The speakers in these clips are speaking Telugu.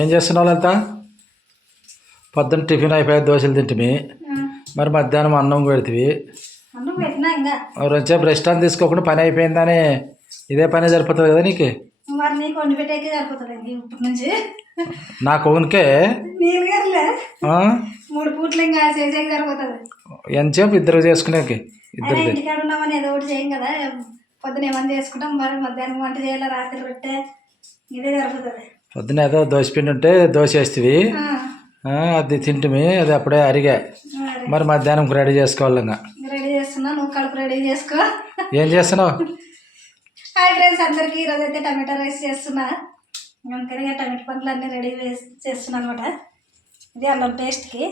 ఏం చేస్తున్నావు అంతా? పొద్దున్న టిఫిన్ అయిపోయి దోశలు తింటివి, మరి మధ్యాహ్నం అన్నం పెడితివి. రోజు రెస్ట్ అని తీసుకోకుండా పని అయిపోయిందని ఇదే పని సరిపోతుంది కదా నీకు? నాకు ఊనికే ఎంతసేపు ఇద్దరు చేసుకునేకి ఇద్దరు ఏదో ఒకటి చేయం కదా, పొద్దున ఏమన్నా చేసుకుంటాం, మరి మధ్యాహ్నం వంట చేయాలి, రాత్రి రొట్టె, ఇదే సరిపోతుంది. పొద్దున ఏదో దోశ పిండి ఉంటే దోశ వేస్తేవి, అది తింటిమి, అది అప్పుడే అరిగా. మరి మధ్యాహ్నం రెడీ చేసుకోవాలి. రెడీ చేస్తున్నా, నువ్వు కడుపు రెడీ చేసుకో. ఏం చేస్తున్నావు? హాయ్ ఫ్రెండ్స్ అందరికీ. ఈరోజు అయితే టమాటా రైస్ చేస్తున్నా. అందుకని టమాటా పండ్లు అన్నీ రెడీ చేస్తున్నా అనమాట. ఇది అల్లం పేస్ట్కి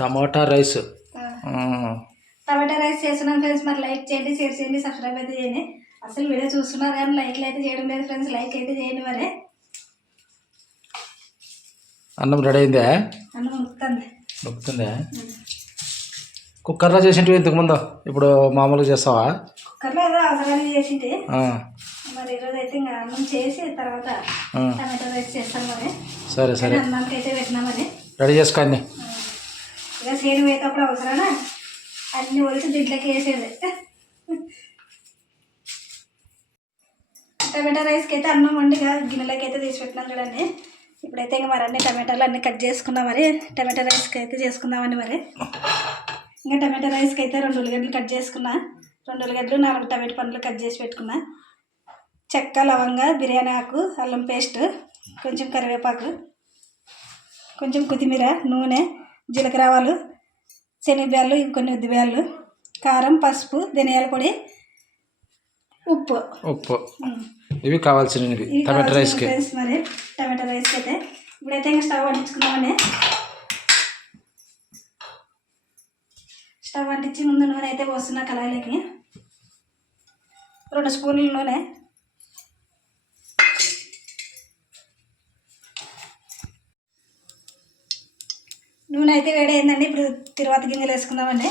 టమాటా రైస్. టమాటా రైస్ చేస్తున్నాను ఫ్రెండ్స్. మరి లైక్ చేయండి, షేర్ చేయండి, సబ్స్క్రైబ్ అయితే చేయండి. అసలు వీడియో చూస్తున్నారు కానీ లైక్లు అయితే చేయడం లేదు ఫ్రెండ్స్. లైక్ అయితే చేయండి. మరి అన్నం రెడీ అయిందా? అన్నం ఉడుకుతుందా? కుక్కర్లో చేసింటివి ఇంతకుముందు, ఇప్పుడు మామూలుగా చేస్తావా? కుక్కర్లో ఏదో అవసరాన్ని చేసింటి. మరి ఈరోజు అయితే ఇంకా అన్నం చేసి తర్వాత టమాటో రైస్ చేస్తాను. మరి సరే సరే, అన్నానికి అయితే పెట్టినామని రెడీ చేసుకోండి. ఇక సేను వేసేటప్పుడు అవసరానా అన్ని ఒలిసి దీంట్లోకి వేసేది. టమాటా రైస్కి అయితే అన్నం వండి గిన్నెలోకి అయితే తీసి పెట్టినాం చూడండి. ఇప్పుడైతే ఇంకా మరి అన్ని టమాటాలు అన్నీ కట్ చేసుకున్నాం. మరి టమాటా రైస్కి అయితే చేసుకుందామని మరి ఇంకా టమాటా రైస్కి అయితే 2 ఉల్లిగడ్డలు కట్ చేసుకున్నా. 2 ఉల్లిగడ్డలు, 4 టమాటా పండ్లు కట్ చేసి పెట్టుకున్నా. చెక్క, లవంగ, బిర్యానీ ఆకు, అల్లం పేస్ట్, కొంచెం కరివేపాకు, కొంచెం కొత్తిమీర, నూనె, జీలకర్ర ఆవాలు, శనగబ్యాళ్ళు, ఇవి కొన్ని ఉద్దిబ్యాళ్ళు, కారం, పసుపు, ధనియాల పొడి, ఉప్పు ఇవి కావాల్సినవి టమాటా రైస్కి. మరి టమాటా రైస్కి అయితే ఇప్పుడైతే ఇంకా స్టవ్ అంటించుకున్నామని. స్టవ్ అంటించి ముందు నూనె అయితే పోస్తున్నా కళాయిలోకి. 2 స్పూన్ల నూనె. నూనె అయితే వేడైందండి. ఇప్పుడు తిరువాత గింజలు వేసుకుందామండి.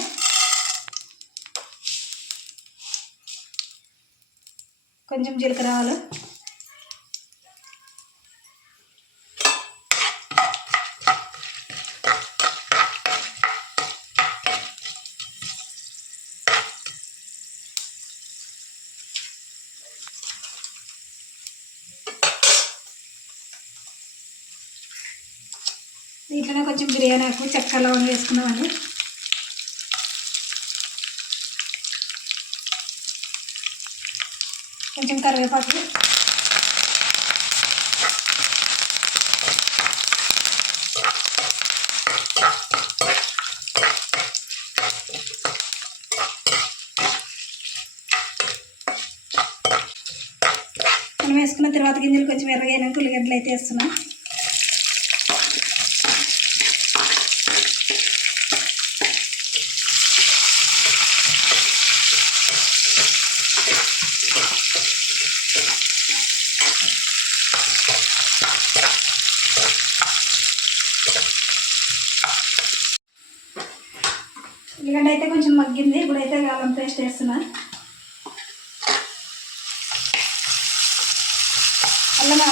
కొంచెం జీలకర్ర ఆవాలు, దీంట్లోనే కొంచెం బిర్యానీ ఆకు, చెక్క, లవంగా వేసుకున్నామండి. కొంచెం కరివేపాకు, మనం వేసుకున్న తర్వాత గింజలు కొంచెం ఎర్రగైనాక ఉల్లిగడ్డలు అయితే వేస్తున్నాం. ఉల్లిగడ్డ అయితే కొంచెం మగ్గింది. ఇప్పుడైతే అల్లం పేస్ట్ వేస్తున్నా.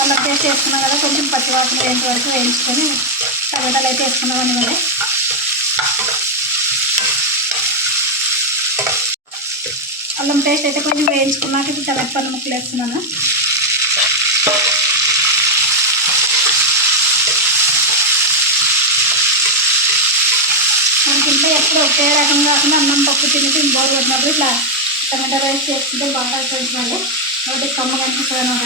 అల్లం పేస్ట్ వేసుకున్నాం కదా, కొంచెం పచ్చివాసన వేంత వరకు వేయించుకొని టమాటాలు అయితే వేసుకున్నామని. మరి అల్లం పేస్ట్ అయితే కొంచెం వేయించుకున్నాక ఇప్పుడు టమాటా పండు ముక్కలు వేస్తున్నాను. మనకి ఇంట్లో ఎప్పుడు ఒకే రకంగా కాకుండా అన్నం పప్పు తిని బోర్ కొట్టినప్పుడు ఇట్లా టమాటా రైస్ చేసుకుంటే బాగా పెంచాలి. ఒకటి కమ్మ కనిపిస్తుంది అనమాట.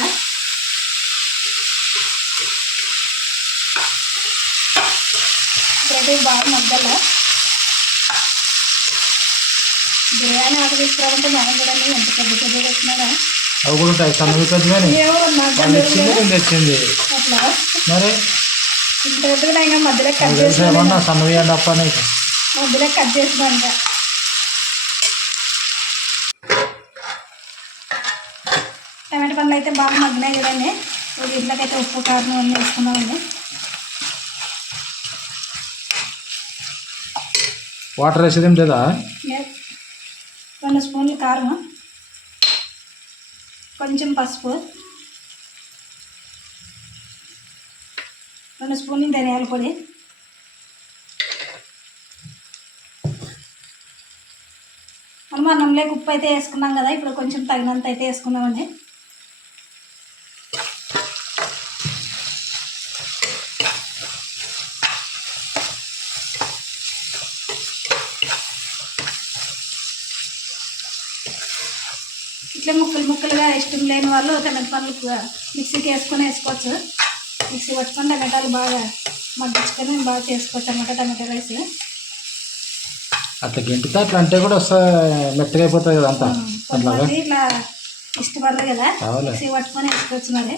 ఇప్పుడైతే బాగా మగ్గల బిర్యానీ ఆకు తీసుకురావాలంటే మనం కూడా ఎంత పెద్ద వచ్చినాడా అవి కూడా ఉంటాయి. సన్నవి తెచ్చింది అట్లా మరి ఇంత పెద్దగా ఇంకా మధ్యలో కట్ చేసి సన్నవి అండి అప్ప మధ్యలో కట్ చేసినాక టమాటా పండ్లు అయితే బాగా మగ్గినాయి కదండి. వీటిలోకి అయితే ఉప్పు, కారం అన్నీ వేసుకున్నామండి. వాటర్ వేసేదేం లేదా? 2 స్పూన్లు కారం, కొంచెం పసుపు, 2 స్పూన్లు ధనియాల పొడి, మనం అన్నంలోకి ఉప్పు అయితే వేసుకున్నాం కదా, ఇప్పుడు కొంచెం తగినంత అయితే వేసుకున్నామండి. ఇట్లా ముక్కలుగా ఇష్టం లేని వాళ్ళు టమాటా పండ్లు మిక్సీకి వేసుకోవచ్చు. మిక్సీ పట్టుకొని టమాటాలు బాగా మగ్గించుకొని బాగా చేసుకోవచ్చు అన్నమాట టమాటా రైస్. అట్లా గెంటితే అట్లా అంటే కూడా మెత్తగా అయిపోతుంది కదా అంతా. కొంతమంది ఇట్లా ఇష్టపడరు కదా, అవును. మిక్సీ పట్టుకొని వేసుకోవచ్చు. మరి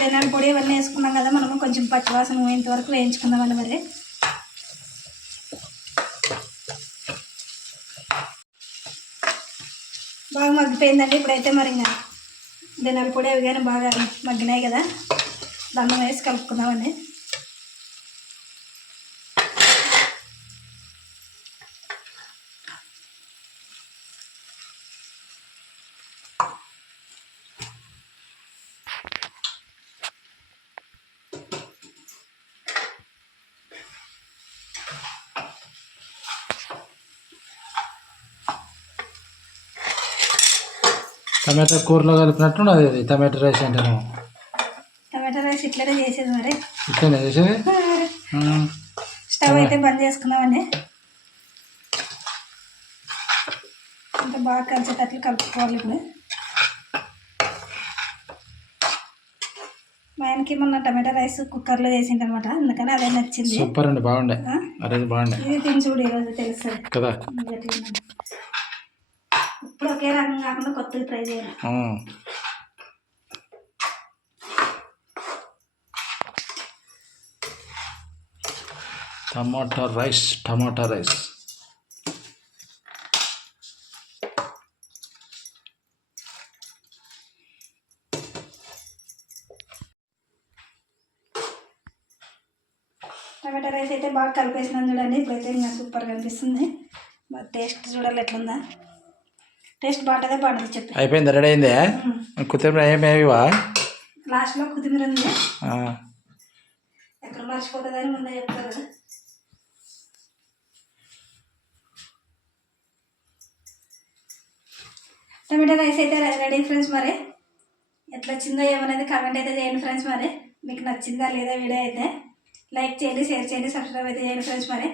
ధనియాల పొడి ఇవన్నీ వేసుకున్నాం కదా, మనము కొంచెం పచ్చివాసన పోయేంత వరకు వేయించుకుందామండి. మరి బాగా మగ్గిపోయిందండి. ఇప్పుడైతే మరి ఇంకా ధనియాల పొడి అవి కానీ బాగా మగ్గినాయి కదా, దండం వేసి కలుపుకుందామండి. టమాటా కూరలో కలిపినట్టు అది టమాటా రైస్ అంటే టమాటా రైస్ ఇట్లనే చేసేది. మరి ఇట్లనే చేసేది. స్టవ్ అయితే బంద్ చేసుకున్నామండి. ఇంకా బాగా కలిసేటట్లు కలుపుకోవాలి. ఇప్పుడు మా ఆయనకి మొన్న టమాటా రైస్ కుక్కర్లో చేసిందనమాట, అందుకని అదే నచ్చింది. సూపర్ అండి, బాగుండే. అదే బాగుండే. ఇది తిని చూడు, ఈరోజు తెలుస్తుంది కదా. ఇప్పుడు ఒకే రకం కాకుండా కొత్తగా ట్రై చేయాలి. టమాటా రైస్. టమాటా రైస్ అయితే బాగా కలిపేసినాను చూడండి. ఇప్పుడైతే ఇంకా సూపర్గా అనిపిస్తుంది. మరి టేస్ట్ చూడాలి ఎట్లుందా. టేస్ట్ బాగుంటుందా బాగుంటుంది చెప్పి. అయిపోయింది, రెడీ అయిందే. కొత్తిమీర ఏమేవివా? లాస్ట్లో కొత్తిమీర ఉంది, ఎక్కడ మర్చిపోతుందని ముందే చెప్తారు కదా. టమాటా రైస్ అయితే రెడీ ఫ్రెండ్స్. మరి ఎట్లా వచ్చిందో ఏమనేది కామెంట్ అయితే చేయండి ఫ్రెండ్స్. మరి మీకు నచ్చిందా లేదా వీడియో అయితే లైక్ చేయండి, షేర్ చేయండి, సబ్స్క్రైబ్ అయితే చేయండి ఫ్రెండ్స్. మరి